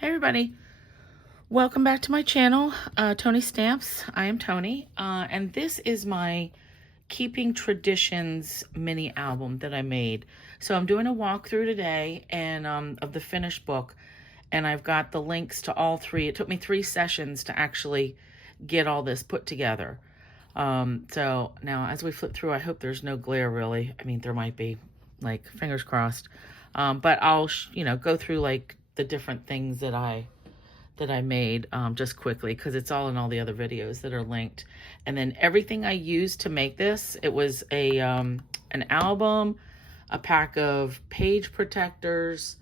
Hey everybody, welcome back to my channel, ToniStamps. I am Toni, and this is my Keeping Traditions mini album that I made. So I'm doing a walkthrough today and of the finished book, and I've got the links to all three. It took me 3 sessions to actually get all this put together. So now as we flip through, I hope there's no glare really. I mean, there might be, like, fingers crossed. But I'll, go through like the different things that I made just quickly, because it's all in all the other videos that are linked. And then everything I used to make this, it was an album, a pack of page protectors,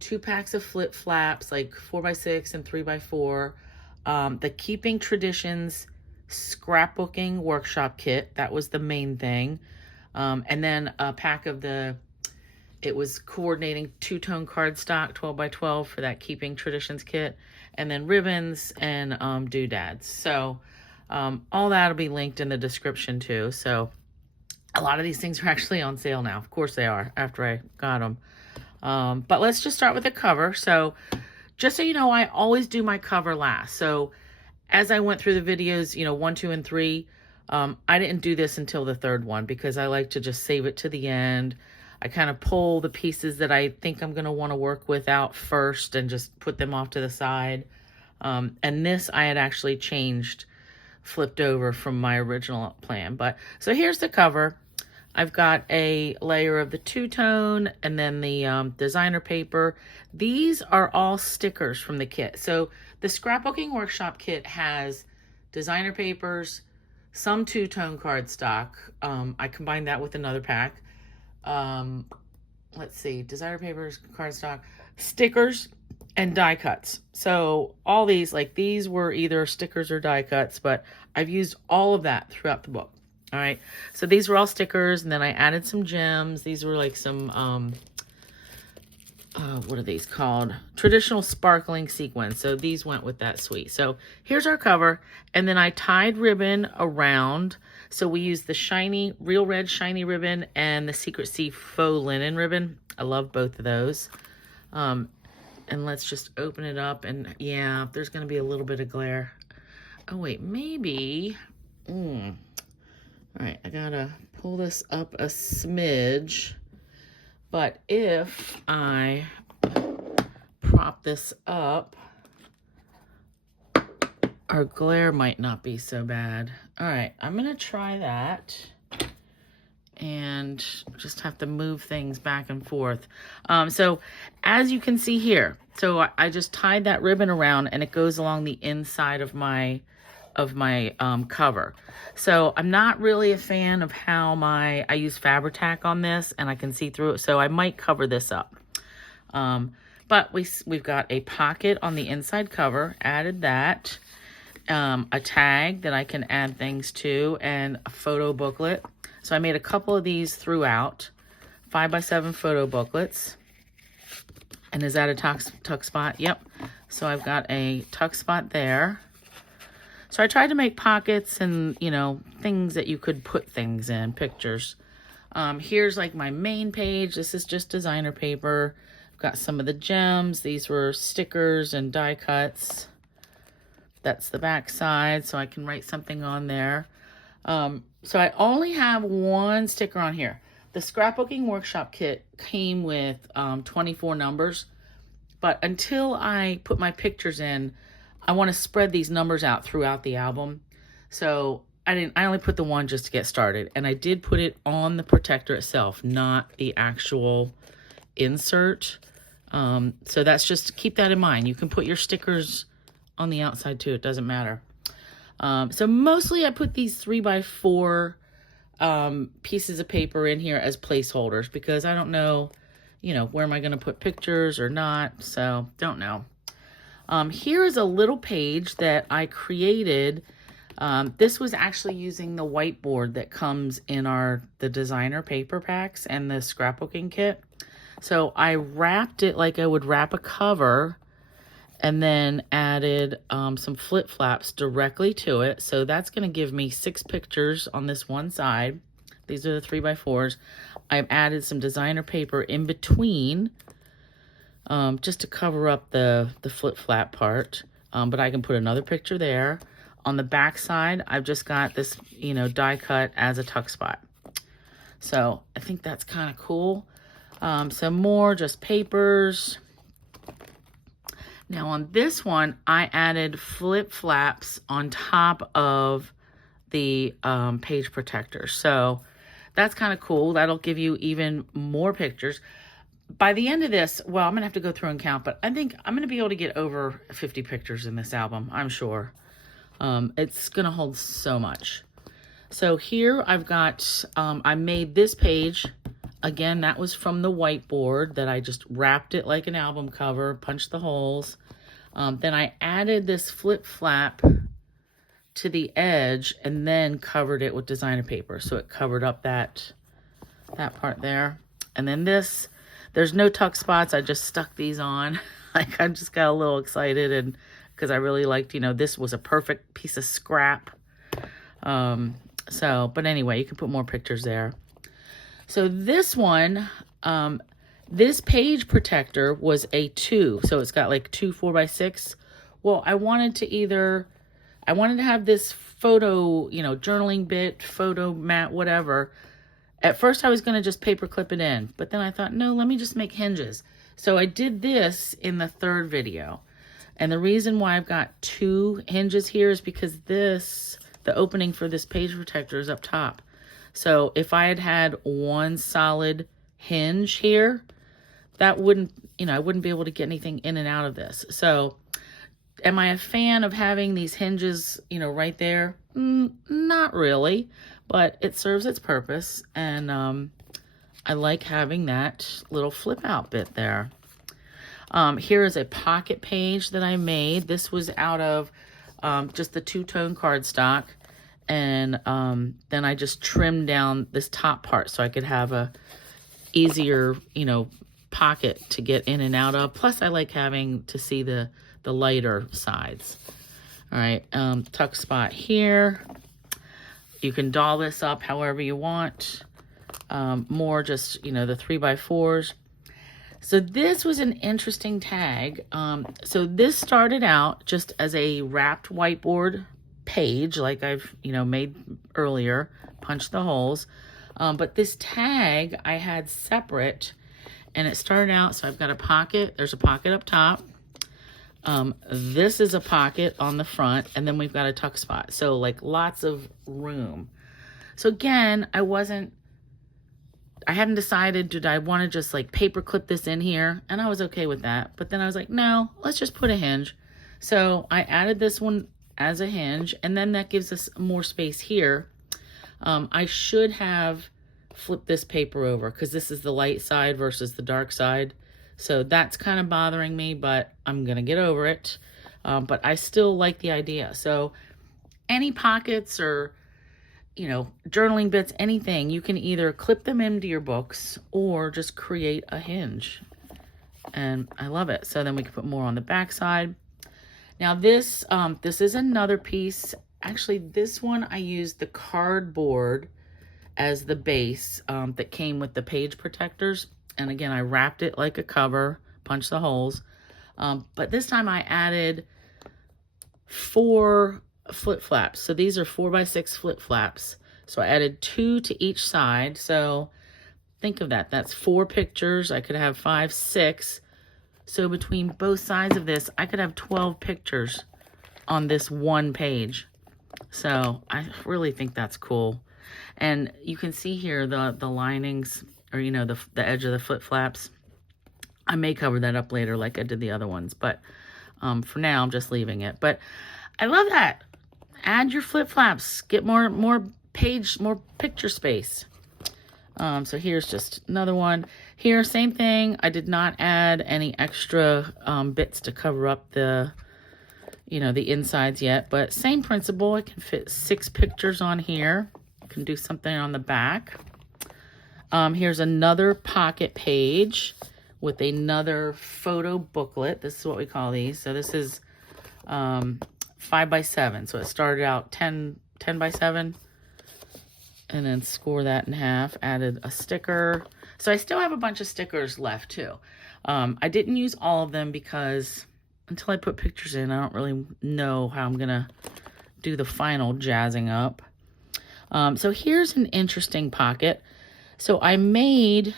2 packs of flip flaps, like 4x6 and 3x4, the Keeping Traditions scrapbooking workshop kit, that was the main thing, and then a pack of it was coordinating 2-tone cardstock 12x12 for that Keeping Traditions kit, and then ribbons and doodads. So all that'll be linked in the description too. So a lot of these things are actually on sale now. Of course they are, after I got them. But let's just start with the cover. So just so you know, I always do my cover last. So as I went through the videos, 1, 2, and 3, I didn't do this until the 3rd one because I like to just save it to the end. I kind of pull the pieces that I think I'm going to want to work with out first and just put them off to the side. And this I had actually flipped over from my original plan. But so here's the cover. I've got a layer of the 2-tone and then the designer paper. These are all stickers from the kit. So the Scrapbooking Workshop kit has designer papers, some 2-tone cardstock. I combined that with another pack. Let's see, designer papers, cardstock, stickers, and die cuts. So all these, like these were either stickers or die cuts, but I've used all of that throughout the book. All right, so these were all stickers, and then I added some gems. These were like some, what are these called? Traditional sparkling sequins. So these went with that suite. So here's our cover, and then I tied ribbon around. So we used the shiny, real red shiny ribbon and the Secret Sea faux linen ribbon. I love both of those. And let's just open it up, and yeah, there's going to be a little bit of glare. Oh wait, maybe. All right, I gotta pull this up a smidge. But if I prop this up, our glare might not be so bad. All right, I'm gonna try that and just have to move things back and forth. So as you can see here, so I just tied that ribbon around, and it goes along the inside of my cover. So I'm not really a fan of how I use Fabri-Tac on this, and I can see through it, so I might cover this up. But we've got a pocket on the inside cover, added that, a tag that I can add things to, and a photo booklet. So I made a couple of these throughout, 5x7 photo booklets. And is that a tuck spot? Yep. So I've got a tuck spot there. So I tried to make pockets and, things that you could put things in, pictures. Here's like my main page. This is just designer paper. I've got some of the gems. These were stickers and die cuts. That's the back side, so I can write something on there. So I only have one sticker on here. The Scrapbooking Workshop kit came with 24 numbers, but until I put my pictures in, I want to spread these numbers out throughout the album. So I only put the one just to get started, and I did put it on the protector itself, not the actual insert. So that's just, keep that in mind. You can put your stickers on the outside too, it doesn't matter. So mostly I put these 3x4 pieces of paper in here as placeholders, because I don't know, where am I going to put pictures or not, so don't know. Here is a little page that I created. This was actually using the whiteboard that comes in the designer paper packs and the scrapbooking kit. So I wrapped it like I would wrap a cover, and then added some flip flaps directly to it. So that's going to give me 6 pictures on this one side. These are the 3x4s. I've added some designer paper in between just to cover up the flip flap part. But I can put another picture there. On the back side, I've just got this, you know, die cut as a tuck spot. So I think that's kind of cool. Some more just papers. Now on this one, I added flip flaps on top of the page protector. So that's kind of cool. That'll give you even more pictures. By the end of this, well, I'm going to have to go through and count, but I think I'm going to be able to get over 50 pictures in this album, I'm sure. It's going to hold so much. So here I've got, I made this page. Again, that was from the whiteboard that I just wrapped it like an album cover, punched the holes. Then I added this flip flap to the edge and then covered it with designer paper. So it covered up that part there. And then this, there's no tuck spots. I just stuck these on. Like I just got a little excited and because I really liked, you know, this was a perfect piece of scrap. But anyway, you can put more pictures there. So this one, this page protector was a 2. So it's got like 2 4x6. Well, I wanted to have this photo, you know, journaling bit, photo mat, whatever. At first I was going to just paper clip it in, but then I thought, no, let me just make hinges. So I did this in the 3rd video. And the reason why I've got 2 hinges here is because the opening for this page protector is up top. So if I had one solid hinge here, that wouldn't, you know, I wouldn't be able to get anything in and out of this. So am I a fan of having these hinges, you know, right there? Not really, but it serves its purpose. And I like having that little flip out bit there. Here is a pocket page that I made. This was out of just the 2-tone cardstock. And then I just trimmed down this top part so I could have a easier, you know, pocket to get in and out of. Plus, I like having to see the lighter sides. All right, tuck spot here. You can doll this up however you want. More just, you know, the 3x4s. So this was an interesting tag. So this started out just as a wrapped whiteboard page, like I've, you know, made earlier, punched the holes. But this tag I had separate, and it started out, so I've got a pocket. There's a pocket up top. This is a pocket on the front, and then we've got a tuck spot. So like lots of room. So again, I hadn't decided, did I want to just like paper clip this in here? And I was okay with that. But then I was like, no, let's just put a hinge. So I added this one as a hinge, and then that gives us more space here. I should have flipped this paper over because this is the light side versus the dark side. So that's kind of bothering me, but I'm going to get over it. But I still like the idea. So any pockets or, you know, journaling bits, anything, you can either clip them into your books or just create a hinge. And I love it. So then we can put more on the back side. Now this is another piece. Actually, this one I used the cardboard as the base that came with the page protectors. And again, I wrapped it like a cover, punched the holes. But this time I added 4 flip flaps. So these are 4x6 flip flaps. So I added 2 to each side. So think of that. That's 4 pictures. I could have 5, 6. So between both sides of this, I could have 12 pictures on this one page. So I really think that's cool. And you can see here the linings, or, you know, the edge of the flip flaps. I may cover that up later like I did the other ones. But for now, I'm just leaving it. But I love that. Add your flip flaps. Get more picture space. So here's just another one. Here, same thing. I did not add any extra bits to cover up the, you know, the insides yet, but same principle. I can fit 6 pictures on here. I can do something on the back. Here's another pocket page with another photo booklet. This is what we call these. So this is 5x7. So it started out 10 by 7. and then score that in half, added a sticker. So I still have a bunch of stickers left too. I didn't use all of them because until I put pictures in, I don't really know how I'm gonna do the final jazzing up. So here's an interesting pocket. So I made,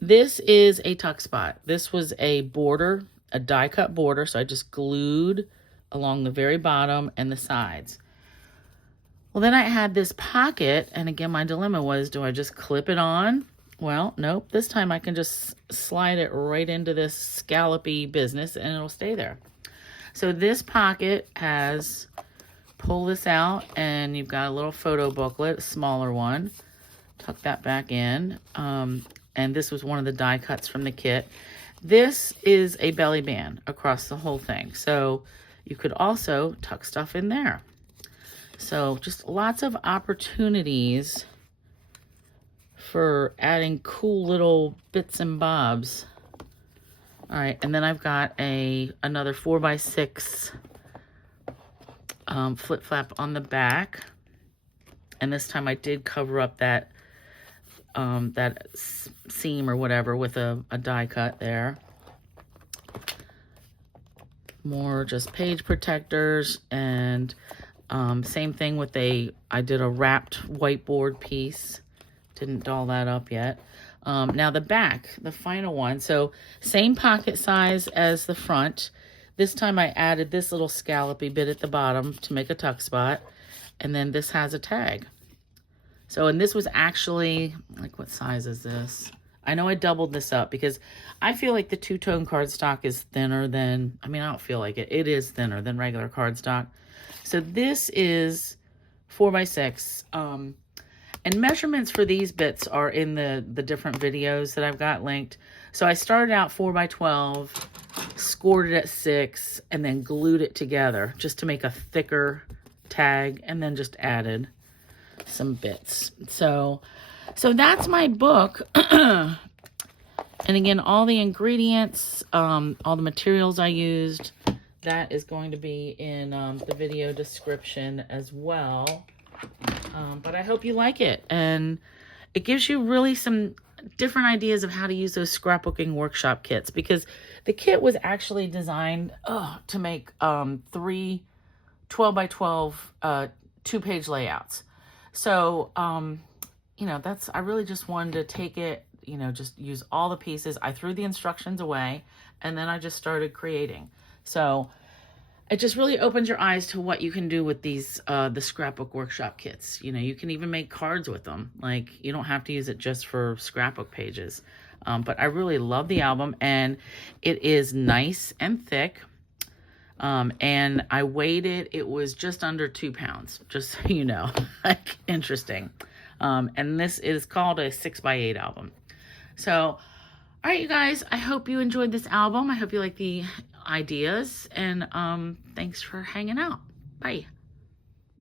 this is a tuck spot. This was a border, a die cut border. So I just glued along the very bottom and the sides. Well, then I had this pocket, and again, my dilemma was, do I just clip it on? Well, nope. This time I can just slide it right into this scallopy business and it'll stay there. So this pocket has, pull this out, and you've got a little photo booklet, a smaller one. Tuck that back in. And this was one of the die cuts from the kit. This is a belly band across the whole thing. So you could also tuck stuff in there. So just lots of opportunities for adding cool little bits and bobs. All right, and then I've got another 4x6 flip flap on the back. And this time I did cover up that seam or whatever with a die cut there. More just page protectors, and same thing with I did a wrapped whiteboard piece. Didn't doll that up yet. Now the back, the final one. So same pocket size as the front. This time I added this little scallopy bit at the bottom to make a tuck spot. And then this has a tag. So, and this was actually, like, what size is this? I know I doubled this up because I feel like the two-tone cardstock is thinner than, I mean, I don't feel like it. It is thinner than regular cardstock. So this is 4x6. And measurements for these bits are in the different videos that I've got linked. So I started out 4x12, scored it at 6, and then glued it together just to make a thicker tag, and then just added some bits. So that's my book. And again, all the ingredients, all the materials I used, that is going to be in the video description as well. But I hope you like it, and it gives you really some different ideas of how to use those scrapbooking workshop kits, because the kit was actually designed to make 3 12x12 2-page layouts. So you know, I really just wanted to take it, you know, just use all the pieces. I threw the instructions away, and then I just started creating. So it just really opens your eyes to what you can do with these, the scrapbook workshop kits. You know, you can even make cards with them. Like, you don't have to use it just for scrapbook pages. But I really love the album, and it is nice and thick. And I weighed it. It was just under 2 pounds, just so you know. Like, interesting. And this is called a 6x8 album. So, all right, you guys, I hope you enjoyed this album. I hope you like the ideas, and thanks for hanging out. Bye.